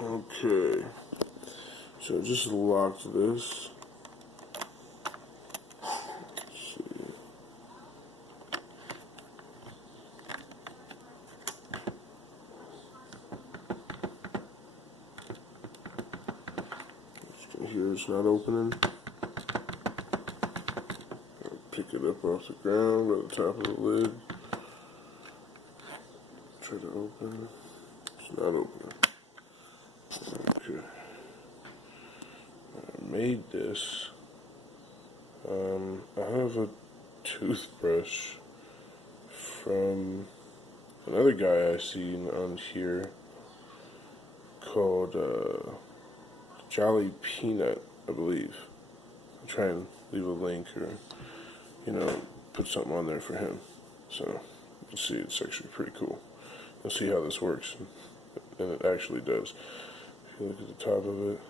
Okay, so just locked this. Let's see. Here it's not opening. I'll pick it up off the ground by the top of the lid. Try to open. It's not opening. Okay. I made this. I have a toothbrush from another guy I seen on here called Jolly Peanut, I believe. I'll try and leave a link or, put something on there for him. So, you'll see, it's actually pretty cool. You'll see how this works, and it actually does. If you look at the top of it,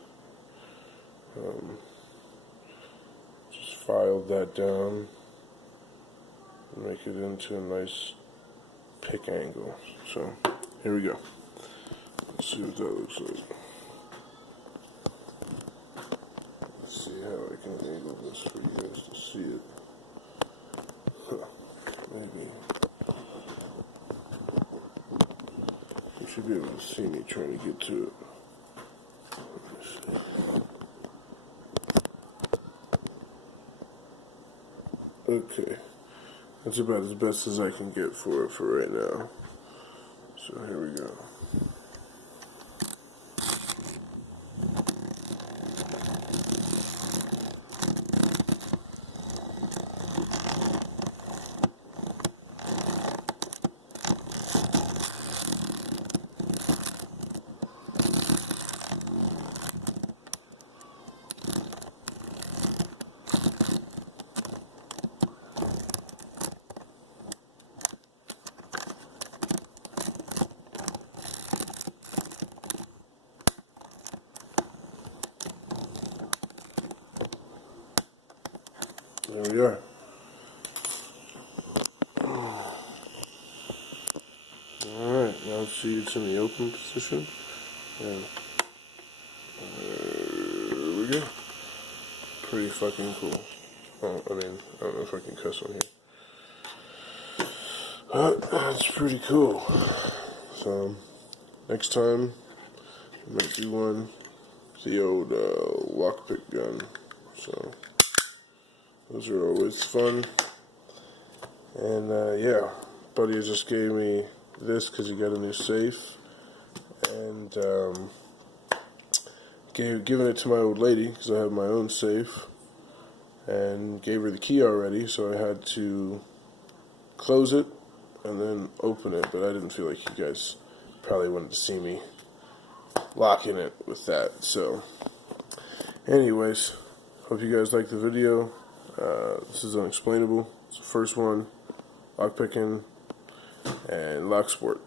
just filed that down and make it into a nice pick angle. So, here we go. Let's see what that looks like. Let's see how I can angle this for you guys to see it. Maybe. You should be able to see me trying to get to it. Let me see. Okay. That's about as best as I can get for it for right now. So here we go. There we are. Alright, now see it's in the open position. And there we go. Pretty fucking cool. Oh, I don't know if I can cuss on here. But that's pretty cool. So, next time, I might do one. The old lockpick gun. So, those are always fun. And yeah, buddy just gave me this because he got a new safe. And given it to my old lady because I have my own safe. And gave her the key already, so I had to close it and then open it. But I didn't feel like you guys probably wanted to see me locking it with that. So, anyways, hope you guys liked the video. This is Unexplainable. It's the first one, lockpicking and locksport.